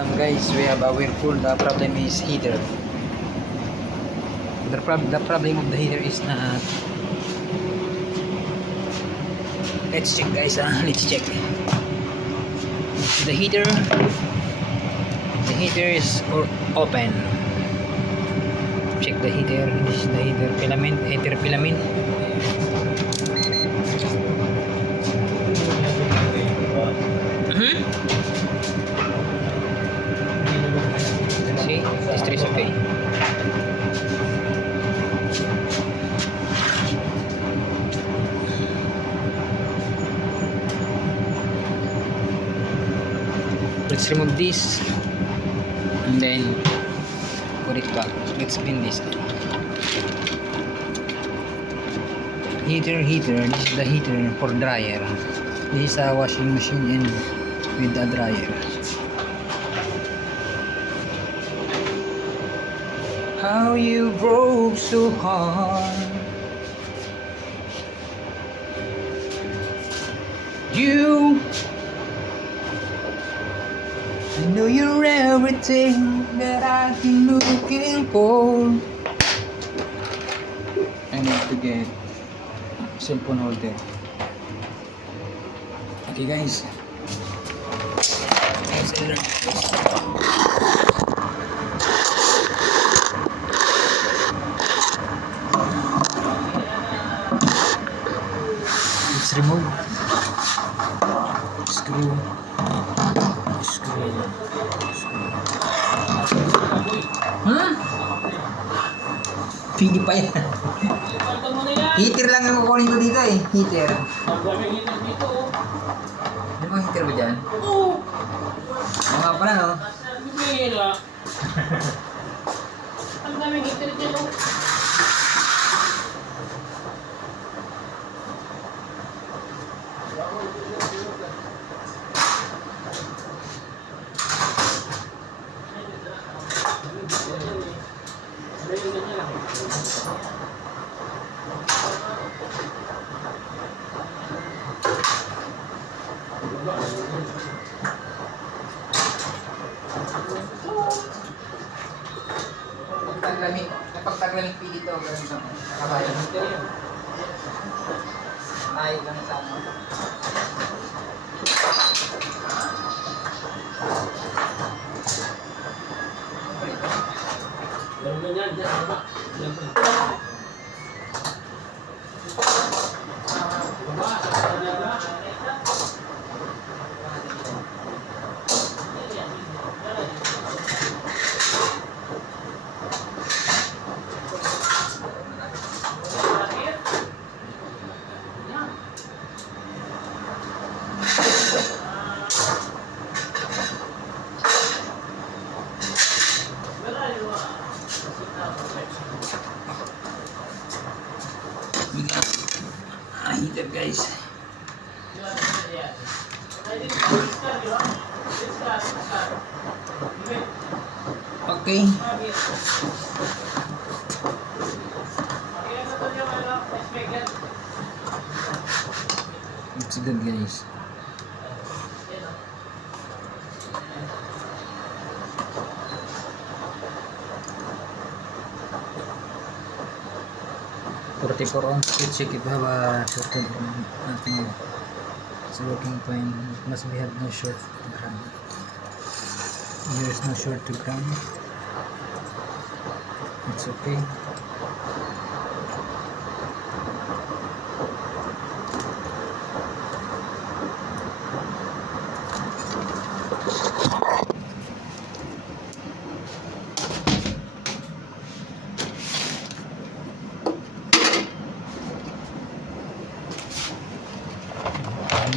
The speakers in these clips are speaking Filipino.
Guys, we have a whirlpool. The problem is heater. The problem of the heater is not. Let's check, guys. Let's check. The heater. The heater is open. Check the heater. This is the heater filament. Heater filament. See, this is okay. Let's remove this and then put it back. Let's clean this. Heater. This is the heater for dryer. This is a washing machine and with a dryer. How you broke so hard. I know you're everything that I've been looking for. I need to get cell phone holder. Okay, guys. Let's remove screw. Pili pa yan. Heater lang ang kukunin ko dito eh. Heater. Ano bang heater ba dyan? Oo. Mga pala no? Ang daming heater dyan o. Napagtaglamig pa dito. Kabayan. Ay, lang sa ano. Heater, guys. Okay. It's good, guys. Let's check if we have a shorted nothing. It's working fine. It must be have no short to ground. There is no short to ground. It's okay.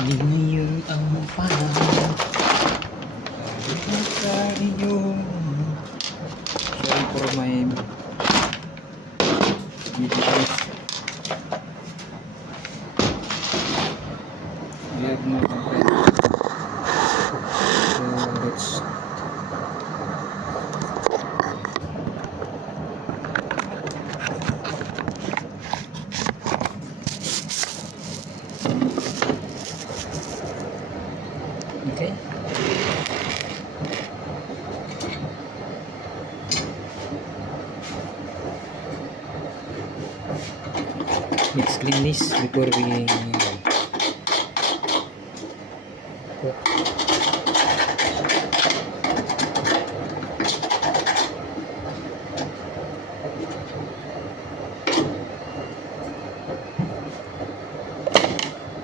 Hindi ngayon ang panahon. Sorry for my videos. We have no complaint. So let's okay. Let's clean this before we cook.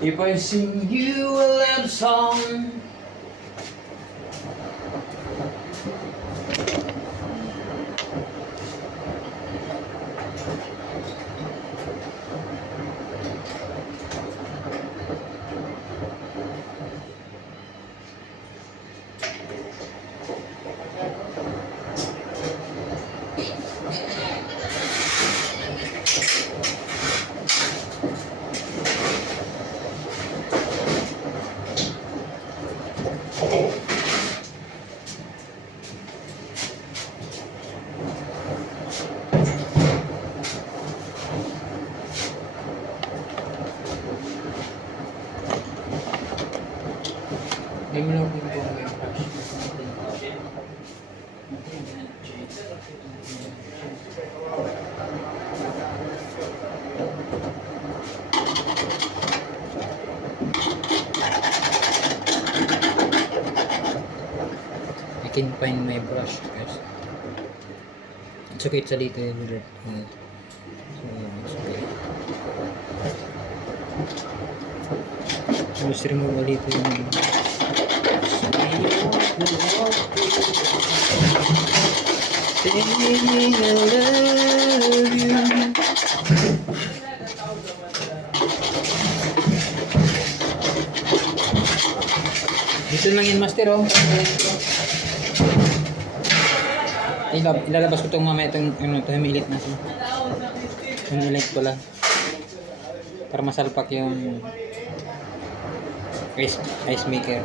If I sing you a love song, developing ko may brush. I can find my brush, guys. It's okay, it's a little bit. So it's okay. Just remove a little. Saying I love you. Dito lang yun, master, oh. Ilalabas ko itong mamaya itong humilit na siya. Humilit ko lang. Para masalpak yung ice maker.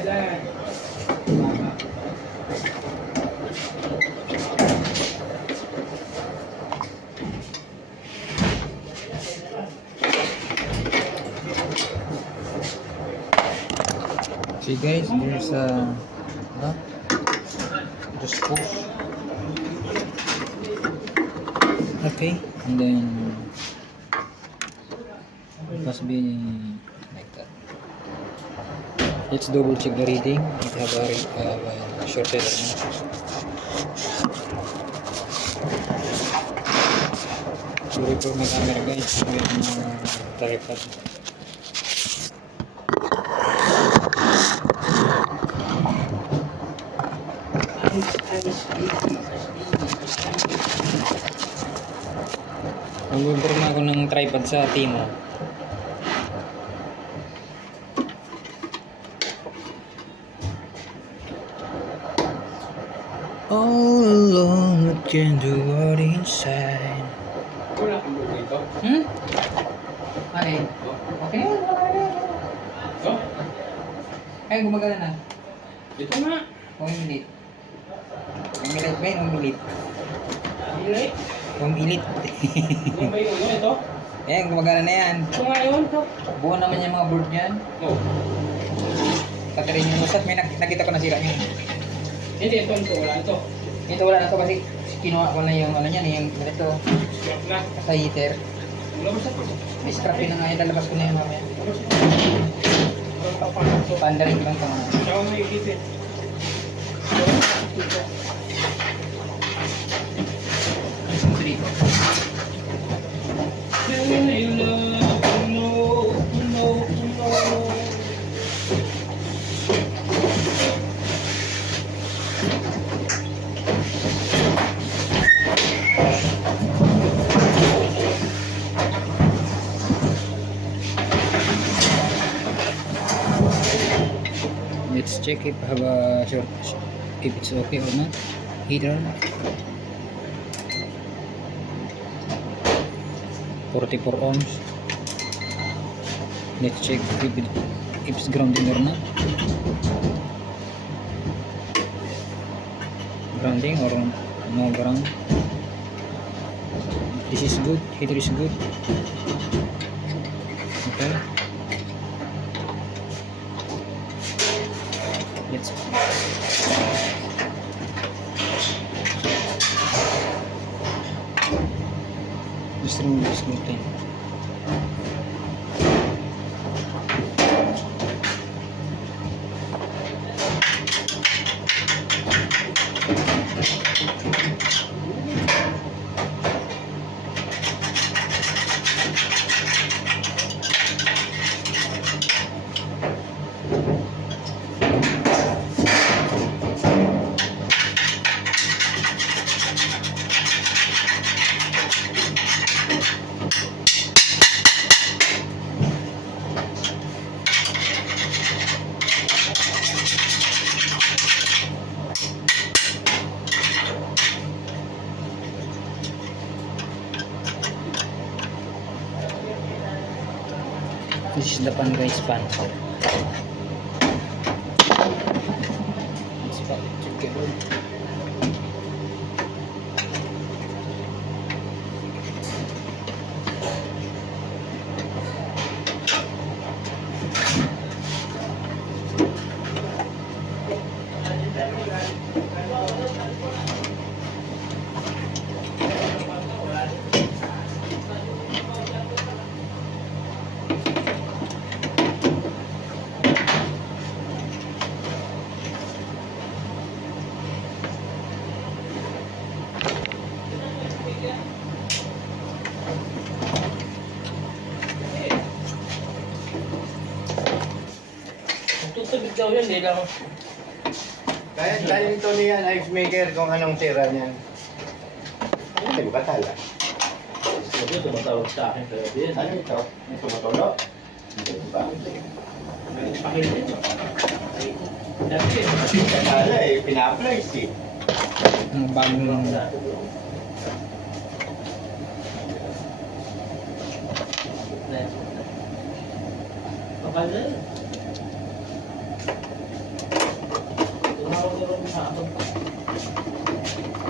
Dai. See guys, there's just push. Okay, and then it must be like that. Let's double check the reading. It have a shorted. Sorry for my camera guys, we have no tripod. Mag-order na ako ng tripod sa Timo. All alone, I can't do what inside. Wala kang buka ito? Okay. Okay. Ito? Ay, gumagana na. Ito nga. Umilit. Umilit ba yun? Umilit. Umilit. Umilit. Yung ba yun? Ito? Ayan, gumagana na yan. Ito nga yun. Ito. Buo naman yung mga board niyan. Oh. Katirin yung usat, may nakita ko nasira niya. Hindi, ito. Wala ito. Ito wala na to kasi kinuha ko na yung ano niyan, yung ito, Scrap na. sa heater. Wala ba sa ito? May scrap yun na nga, lalabas ko na yun mamaya. Wala sa ito. Wala pa pa ito. Pandaling ko lang ito. Siya ko nakikita. Ito dito. Let's check if have a short, if it's okay or not. Heater 44 ohms. Let's check if it's grounding or not. Grounding or No ground. This is good. Heater is good. Okay. Let's just remove this gluten. This is the pan guys, pan. Let's put it together. Tutubig daw yun, hindi lang. Kaya nito niyan, ice maker, kung anong tira niyan. Hindi ko katala. Sabi ito, tumatawag sa akin. Pero din. Ano ito? May tumutulo? Hindi ba? Pakilin ito. Dati eh. Katala eh, pina-place eh. Ang bagong Kapal na yun. Tumawag ko rin sa akin.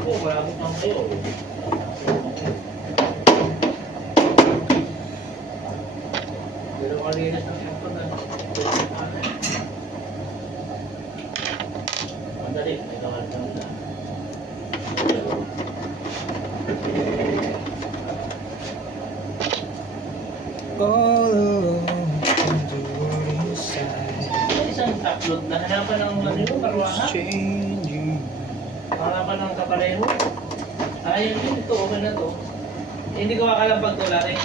Oo, malapit lang kayo. Pero malinis ang kapag na. Madali, may kawal lang na. all alone on the world inside. Isang upload na hanapan ng ano yun, karwaha. Changing. Hanapan ng kapareho. Ayun yun, ito, okay na to. Hindi ko makalampag to lari.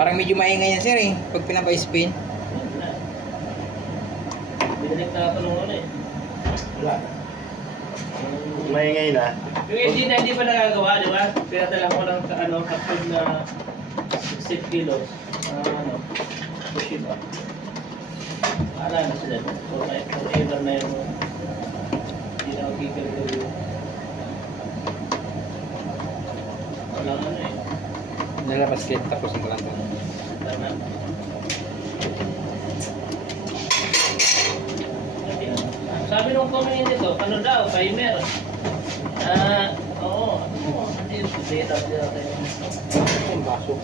Parang medyo maingay yan sir eh, pag pinapa-spin. Binalik na ako nung ano eh. Wala. Maingay na. Yung engine na hindi pa nagagawa, di ba? Pinatala ko lang sa ano, upload na 6 kilos. Ano, Toshiba. Wala na sila. So, forever na yung hindi na magkikil-kil yun. Walang ano eh. Nalabas kit tapos ang lang. Tama. Sabi nung comment nito, ano daw, timer. Oo. Hindi yung data sila tayo. Yung baso.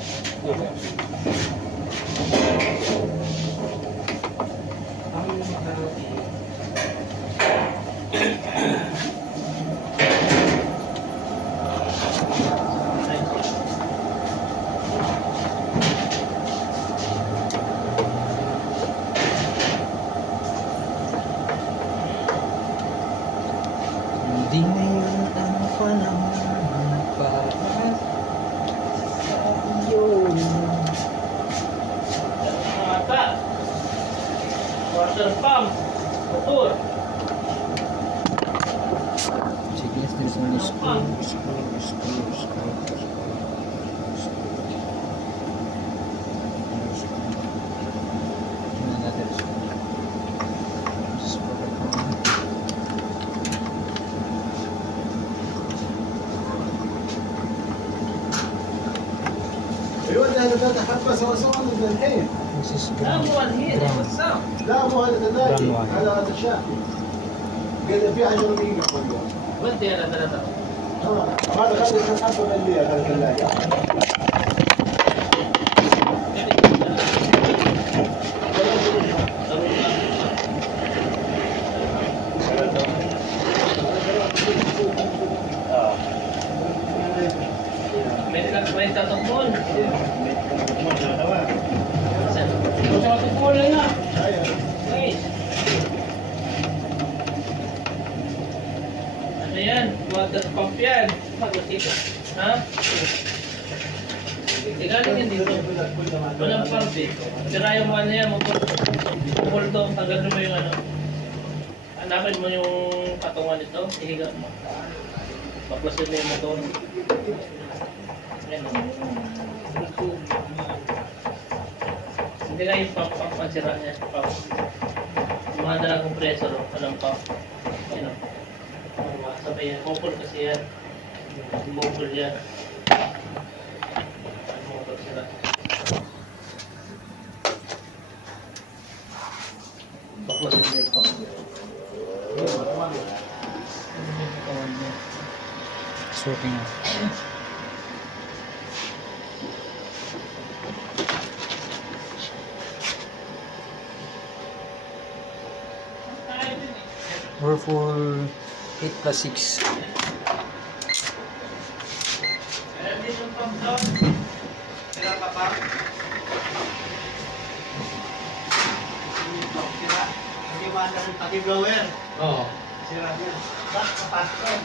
Hindi ngayon ang panahon para sa iyo. Mata. Water pump. Motor. Sige, there's one screw. Another screw. Just for the phone. ايوه ده حبه سوا سوا من الحين. This is لا ground. مو هي ground. بس سام. لا مو هذا ثلاجي، برام واحد. هذا شاحن. قال في 10 دقيقه كل يوم. ودي انا 3. May nagkwenta tungkol. Kung sa tungkol lang na. Nice. Ano yan? Water pump yan. Ha? Galing yan dito. Walang pump eh. Sira yung ano yan. Mapul to. Tagalin mo yung ano. Hanapin mo yung patungan nito. Ihiga mo. Baklasin mo yung motor. Ayan o. Hindi nga yung pump ang sira niya. Pump. Yung mga dalang compressor, walang pump. Ayan o. Sabay yan. Couple kasi yan. Couple yan. Ano motor sira. Baklasin mo yung pump. Sorting out. Whirlpool 8 plus 6. Ayan din yung pump doon. Sira pa pa. Pati blower. Oo. Sira niya. Ba't kapasok?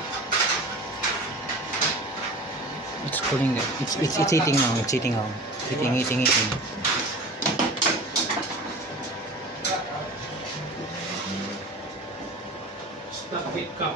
It's cooling. It's heating now. It's heating now. Heating. Stop it ka.